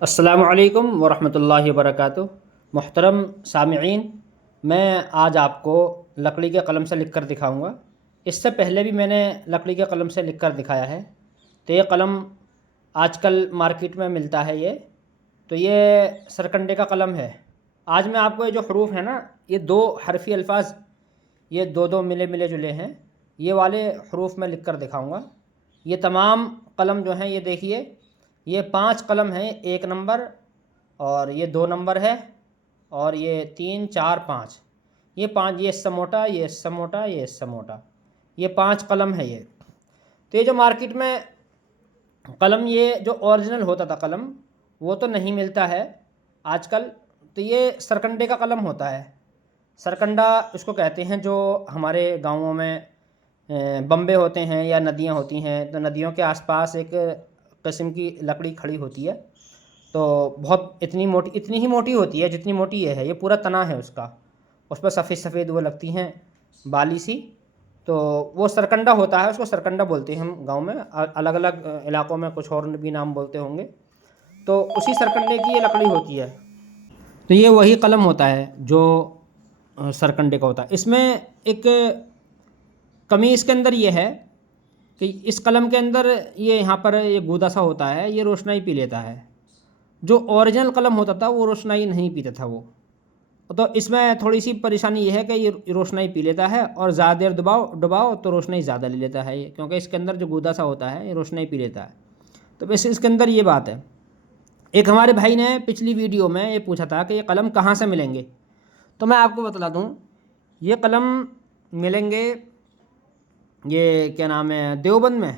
السلام علیکم ورحمۃ اللہ وبرکاتہ۔ محترم سامعین، میں آج آپ کو لکڑی کے قلم سے لکھ کر دکھاؤں گا۔ اس سے پہلے بھی میں نے لکڑی کے قلم سے لکھ کر دکھایا ہے۔ تو یہ قلم آج کل مارکیٹ میں ملتا ہے تو یہ سرکنڈے کا قلم ہے۔ آج میں آپ کو یہ جو حروف ہیں نا، یہ دو حرفی الفاظ، یہ دو ملے ملے جلے ہیں، یہ والے حروف میں لکھ کر دکھاؤں گا۔ یہ تمام قلم جو ہیں، یہ دیکھیے، یہ 5 قلم ہیں، 1 نمبر اور یہ 2 نمبر ہے اور یہ 3 4 5، یہ 5، یہ اس سے موٹا، یہ اس سے موٹا، یہ اس سے موٹا، یہ 5 قلم ہے یہ۔ تو یہ جو مارکیٹ میں قلم، یہ جو اوریجنل ہوتا تھا قلم، وہ تو نہیں ملتا ہے آج کل۔ تو یہ سرکنڈے کا قلم ہوتا ہے۔ سرکنڈا اس کو کہتے ہیں، جو ہمارے گاؤں میں بمبے ہوتے ہیں یا ندیاں ہوتی ہیں، تو ندیوں کے آس پاس ایک قسم کی لکڑی کھڑی ہوتی ہے، تو بہت اتنی ہی موٹی ہوتی ہے جتنی موٹی یہ ہے، یہ پورا تنا ہے اس کا، اس پہ سفید سفید وہ لگتی ہیں بالی سی، تو وہ سرکنڈا ہوتا ہے، اس کو سرکنڈا بولتے ہیں ہم گاؤں میں۔ الگ الگ علاقوں میں کچھ اور بھی نام بولتے ہوں گے۔ تو اسی سرکنڈے کی یہ لکڑی ہوتی ہے۔ تو یہ وہی قلم ہوتا ہے جو سرکنڈے کا ہوتا ہے۔ اس میں ایک کمی اس کے اندر یہ ہے کہ اس قلم کے اندر یہ یہاں پر یہ گودا سا ہوتا ہے، یہ روشنائی پی لیتا ہے۔ جو اوریجنل قلم ہوتا تھا وہ روشنائی نہیں پیتا تھا وہ، تو اس میں تھوڑی سی پریشانی یہ ہے کہ یہ روشنائی پی لیتا ہے، اور زیادہ دیر دباؤ تو روشنائی زیادہ لے لیتا ہے یہ، کیونکہ اس کے اندر جو گودا سا ہوتا ہے یہ روشنائی پی لیتا ہے۔ تو بس اس کے اندر یہ بات ہے۔ ایک ہمارے بھائی نے پچھلی ویڈیو میں یہ پوچھا تھا کہ یہ قلم کہاں سے ملیں گے، تو میں آپ کو بتلا دوں، یہ قلم ملیں گے، یہ کیا نام ہے، دیوبند میں۔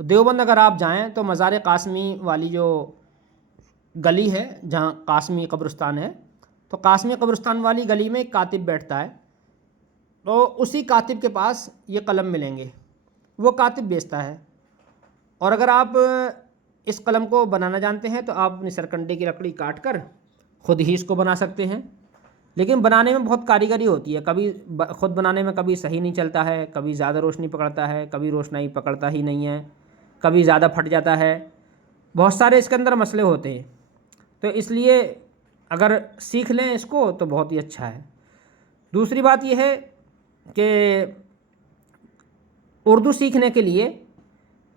تو دیوبند اگر آپ جائیں تو مزار قاسمی والی جو گلی ہے، جہاں قاسمی قبرستان ہے، تو قاسمی قبرستان والی گلی میں ایک کاتب بیٹھتا ہے، تو اسی کاتب کے پاس یہ قلم ملیں گے، وہ کاتب بیچتا ہے۔ اور اگر آپ اس قلم کو بنانا جانتے ہیں تو آپ اپنی سرکنڈے کی لکڑی کاٹ کر خود ہی اس کو بنا سکتے ہیں، لیکن بنانے میں بہت کاریگری ہوتی ہے۔ کبھی خود بنانے میں کبھی صحیح نہیں چلتا ہے، کبھی زیادہ روشنی پکڑتا ہے، کبھی روشنائی پکڑتا ہی نہیں ہے، کبھی زیادہ پھٹ جاتا ہے، بہت سارے اس کے اندر مسئلے ہوتے ہیں۔ تو اس لیے اگر سیکھ لیں اس کو تو بہت ہی اچھا ہے۔ دوسری بات یہ ہے کہ اردو سیکھنے کے لیے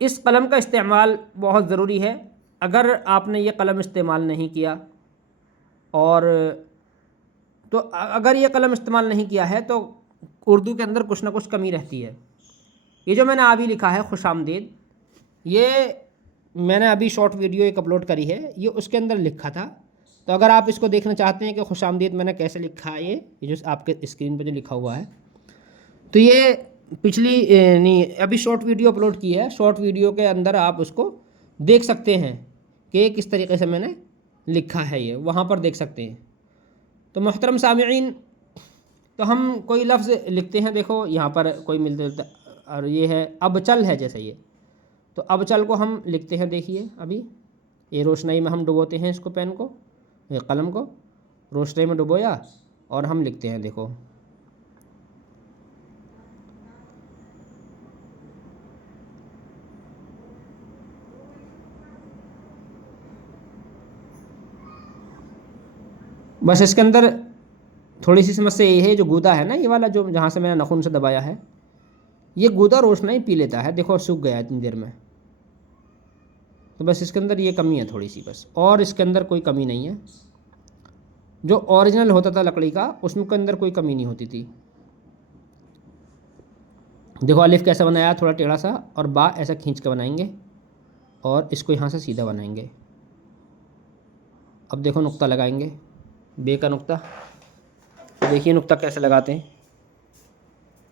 اس قلم کا استعمال بہت ضروری ہے۔ اگر آپ نے یہ قلم استعمال نہیں کیا، اور تو اگر یہ قلم استعمال نہیں کیا ہے تو اردو کے اندر کچھ نہ کچھ کمی رہتی ہے۔ یہ جو میں نے ابھی لکھا ہے خوش آمدید، یہ میں نے ابھی شارٹ ویڈیو ایک اپلوڈ کری ہے، یہ اس کے اندر لکھا تھا۔ تو اگر آپ اس کو دیکھنا چاہتے ہیں کہ خوش آمدید میں نے کیسے لکھا ہے، یہ جو آپ کے اسکرین پہ جو لکھا ہوا ہے، تو یہ پچھلی نہیں، ابھی شارٹ ویڈیو اپلوڈ کی ہے، شارٹ ویڈیو کے اندر آپ اس کو دیکھ سکتے ہیں کہ کس طریقے سے میں نے لکھا ہے، یہ وہاں پر دیکھ سکتے ہیں۔ تو محترم سامعین، تو ہم کوئی لفظ لکھتے ہیں، دیکھو یہاں پر کوئی ملتا، اور یہ ہے اب چل ہے جیسے یہ، تو اب چل کو ہم لکھتے ہیں، دیکھیے ابھی یہ روشنائی میں ہم ڈبوتے ہیں اس کو، پین کو، یہ قلم کو روشنائی میں ڈبویا اور ہم لکھتے ہیں، دیکھو بس اس کے اندر تھوڑی سی سمسیا یہ ہے، جو گودا ہے نا، یہ والا جو جہاں سے میں نے ناخن سے دبایا ہے، یہ گودا روشنائی پی لیتا ہے، دیکھو سوکھ گیا اتنی دیر میں۔ تو بس اس کے اندر یہ کمی ہے تھوڑی سی بس، اور اس کے اندر کوئی کمی نہیں ہے۔ جو اوریجنل ہوتا تھا لکڑی کا، اس میں کے اندر کوئی کمی نہیں ہوتی تھی۔ دیکھو الف کیسا بنایا، تھوڑا ٹیڑھا سا، اور با ایسا کھینچ کے بنائیں گے، اور اس کو یہاں سے سیدھا بنائیں گے۔ اب دیکھو نقطہ لگائیں گے، بے کا نقطہ، دیکھیے نقطہ کیسے لگاتے ہیں،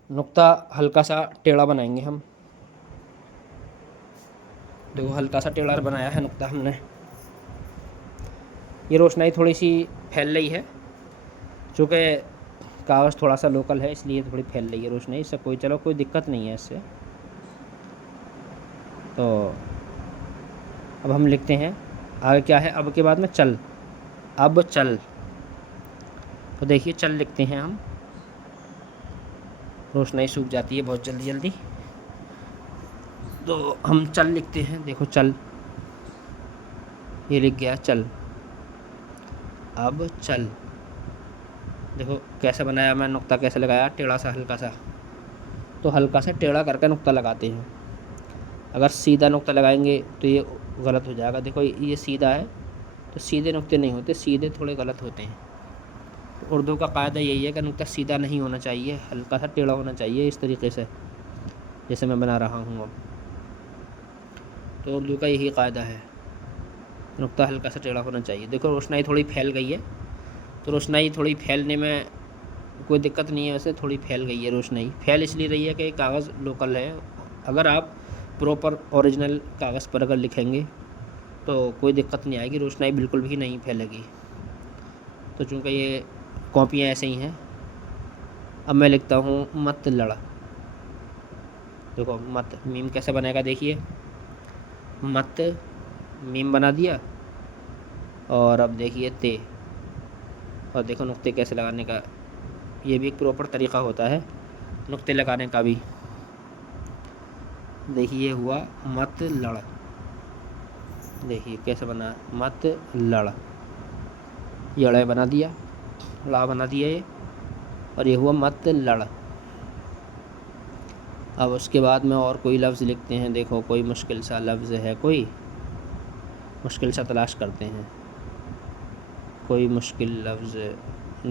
نقطہ ہلکا سا ٹیڑھا بنائیں گے ہم، دیکھو ہلکا سا ٹیڑھا بنایا ہے نقطہ ہم نے۔ یہ روشنائی تھوڑی سی پھیل رہی ہے، چونکہ کاغذ تھوڑا سا لوکل ہے، اس لیے تھوڑی پھیل رہی ہے روشنائی، اس سے کوئی چلو کوئی دقت نہیں ہے اس سے۔ تو اب ہم لکھتے ہیں آگے کیا ہے، اب کے بعد میں چل، اب چل، تو دیکھیے چل لکھتے ہیں ہم، روشنائی سوکھ جاتی ہے بہت جلدی جلدی، تو ہم چل لکھتے ہیں، دیکھو چل۔ یہ لکھ گیا چل، اب چل۔ دیکھو کیسے بنایا میں، نقطہ کیسے لگایا، ٹیڑھا سا ہلکا سا، تو ہلکا سا ٹیڑھا کر کے نقطہ لگاتے ہیں۔ اگر سیدھا نقطہ لگائیں گے تو یہ غلط ہو جائے گا۔ دیکھو یہ سیدھا ہے تو سیدھے نقطے نہیں ہوتے، سیدھے تھوڑے غلط ہوتے ہیں۔ تو اردو کا قاعدہ یہی ہے کہ نقطہ سیدھا نہیں ہونا چاہیے، ہلکا سا ٹیڑھا ہونا چاہیے، اس طریقے سے جیسے میں بنا رہا ہوں اب۔ تو اردو کا یہی قاعدہ ہے، نقطہ ہلکا سا ٹیڑھا ہونا چاہیے۔ دیکھو روشنائی تھوڑی پھیل گئی ہے، تو روشنائی تھوڑی پھیلنے میں کوئی دقت نہیں ہے، ویسے تھوڑی پھیل گئی ہے روشنائی۔ پھیل اس لیے رہی ہے کہ کاغذ لوکل ہے، اگر آپ پراپر اوریجنل کاغذ پر اگر لکھیں گے تو کوئی دقت نہیں آئے گی، روشنائی بالکل بھی نہیں پھیلے گی۔ تو چونکہ یہ کاپیاں ایسے ہی ہیں، اب میں لکھتا ہوں مت لڑ۔ دیکھو مت، میم کیسے بنے گا دیکھیے، مت میم بنا دیا، اور اب دیکھیے تے، اور دیکھو نقطے کیسے لگانے کا، یہ بھی ایک پراپر طریقہ ہوتا ہے نقطے لگانے کا بھی۔ دیکھیے ہوا مت لڑ، دیکھیے کیسے بنا مت لڑ، یڑے بنا دیا، لا بنا دیا یہ، اور یہ ہوا مت لڑ۔ اب اس کے بعد میں اور کوئی لفظ لکھتے ہیں، دیکھو کوئی مشکل سا لفظ ہے، کوئی مشکل سا تلاش کرتے ہیں، کوئی مشکل لفظ۔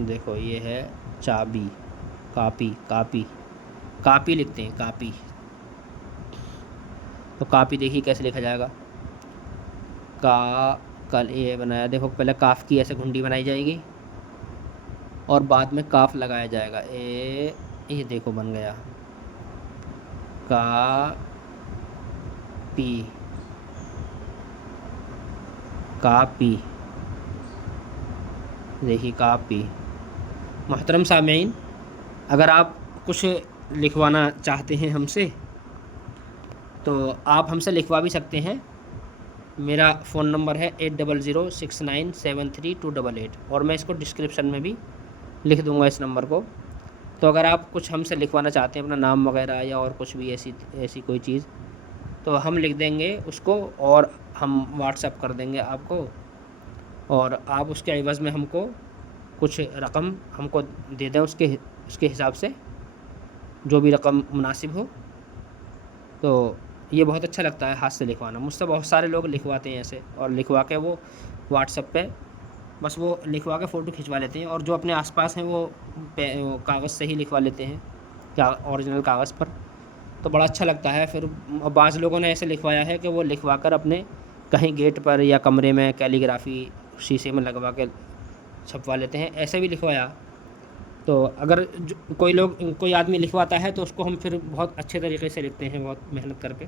دیکھو یہ ہے چابی، کاپی، کاپی، کاپی لکھتے ہیں، کاپی۔ تو کاپی دیکھیے کیسے لکھا جائے گا، کا کل یہ بنایا، دیکھو پہلے کاف کی ایسے گھنڈی بنائی جائے گی اور بعد میں کاف لگایا جائے گا، یہ دیکھو بن گیا کا پی، کاپی، دیکھیے کاپی۔ محترم سامعین، اگر آپ کچھ لکھوانا چاہتے ہیں ہم سے تو آپ ہم سے لکھوا بھی سکتے ہیں۔ میرا فون نمبر ہے 8006973288، اور میں اس کو ڈسکرپشن میں بھی لکھ دوں گا اس نمبر کو۔ تو اگر آپ کچھ ہم سے لکھوانا چاہتے ہیں، اپنا نام وغیرہ یا اور کچھ بھی ایسی کوئی چیز، تو ہم لکھ دیں گے اس کو اور ہم واٹس ایپ کر دیں گے آپ کو، اور آپ اس کے عوض میں ہم کو کچھ رقم ہم کو دے دیں، اس کے حساب سے جو بھی رقم مناسب ہو۔ تو یہ بہت اچھا لگتا ہے ہاتھ سے لکھوانا، مجھ سے بہت سارے لوگ لکھواتے ہیں ایسے، اور لکھوا کے وہ واٹس ایپ پہ بس وہ لکھوا کے فوٹو کھنچوا لیتے ہیں، اور جو اپنے آس پاس ہیں وہ کاغذ سے ہی لکھوا لیتے ہیں، اوریجنل کاغذ پر۔ تو بڑا اچھا لگتا ہے۔ پھر بعض لوگوں نے ایسے لکھوایا ہے کہ وہ لکھوا کر اپنے کہیں گیٹ پر یا کمرے میں کیلیگرافی شیشے میں لگوا کے چھپوا لیتے ہیں، ایسے بھی لکھوایا۔ تو اگر کوئی آدمی لکھواتا ہے تو اس کو ہم پھر بہت اچھے طریقے سے لکھتے ہیں، بہت محنت کر کے،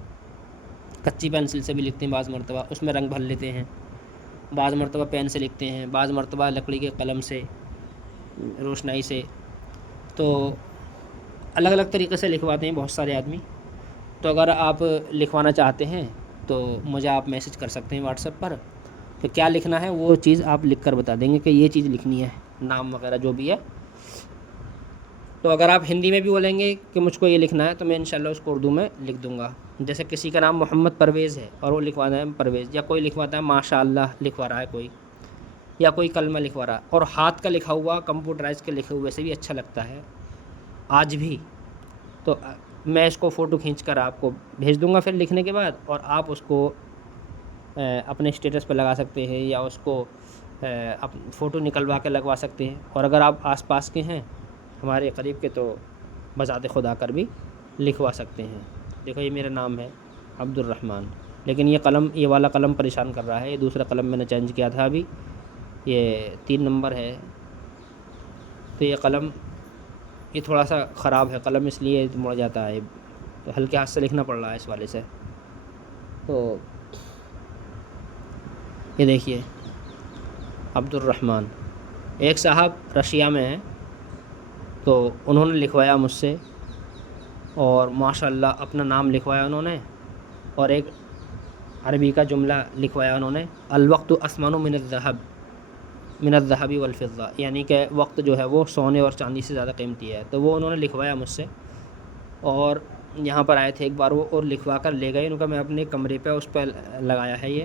کچی پینسل سے بھی لکھتے ہیں، بعض مرتبہ اس میں رنگ بھر لیتے ہیں، بعض مرتبہ پین سے لکھتے ہیں، بعض مرتبہ لکڑی کے قلم سے، روشنائی سے۔ تو الگ الگ طریقے سے لکھواتے ہیں بہت سارے آدمی۔ تو اگر آپ لکھوانا چاہتے ہیں تو مجھے آپ میسج کر سکتے ہیں واٹس ایپ پر، کہ کیا لکھنا ہے وہ چیز آپ لکھ کر بتا دیں گے کہ یہ چیز لکھنی ہے، نام وغیرہ جو بھی ہے۔ تو اگر آپ ہندی میں بھی بولیں گے کہ مجھ کو یہ لکھنا ہے تو میں انشاءاللہ اس کو اردو میں لکھ دوں گا۔ جیسے کسی کا نام محمد پرویز ہے اور وہ لکھوانا ہے پرویز، یا کوئی لکھواتا ہے ماشاء اللہ لکھوا رہا ہے کوئی، یا کوئی کلمہ لکھوا رہا ہے، اور ہاتھ کا لکھا ہوا کمپیوٹرائز کے لکھے ہوئے سے بھی اچھا لگتا ہے آج بھی۔ تو میں اس کو فوٹو کھینچ کر آپ کو بھیج دوں گا پھر لکھنے کے بعد، اور آپ اس کو اپنے اسٹیٹس پہ لگا سکتے ہیں، یا اس کو فوٹو نکلوا کے لگوا سکتے ہیں۔ اور اگر آپ آس پاس کے ہیں ہمارے قریب کے تو بذات خدا کر بھی لکھوا سکتے ہیں۔ دیکھو یہ میرا نام ہے عبد الرحمن، لیکن یہ والا قلم پریشان کر رہا ہے، یہ دوسرا قلم میں نے چینج کیا تھا ابھی، یہ 3 نمبر ہے، تو یہ قلم یہ تھوڑا سا خراب ہے قلم، اس لیے مڑ جاتا ہے، تو ہلکے ہاتھ سے لکھنا پڑ رہا ہے اس والے سے۔ تو یہ دیکھیے عبد الرحمن، ایک صاحب رشیا میں ہیں، تو انہوں نے لکھوایا مجھ سے، اور ماشاء اللہ اپنا نام لکھوایا انہوں نے، اور ایک عربی کا جملہ لکھوایا انہوں نے، الوقت اثمن من الذهب والفضة، یعنی کہ وقت جو ہے وہ سونے اور چاندی سے زیادہ قیمتی ہے۔ تو وہ انہوں نے لکھوایا مجھ سے، اور یہاں پر آئے تھے ایک بار وہ، اور لکھوا کر لے گئے، ان کا میں اپنے کمرے پہ اس پہ لگایا ہے یہ۔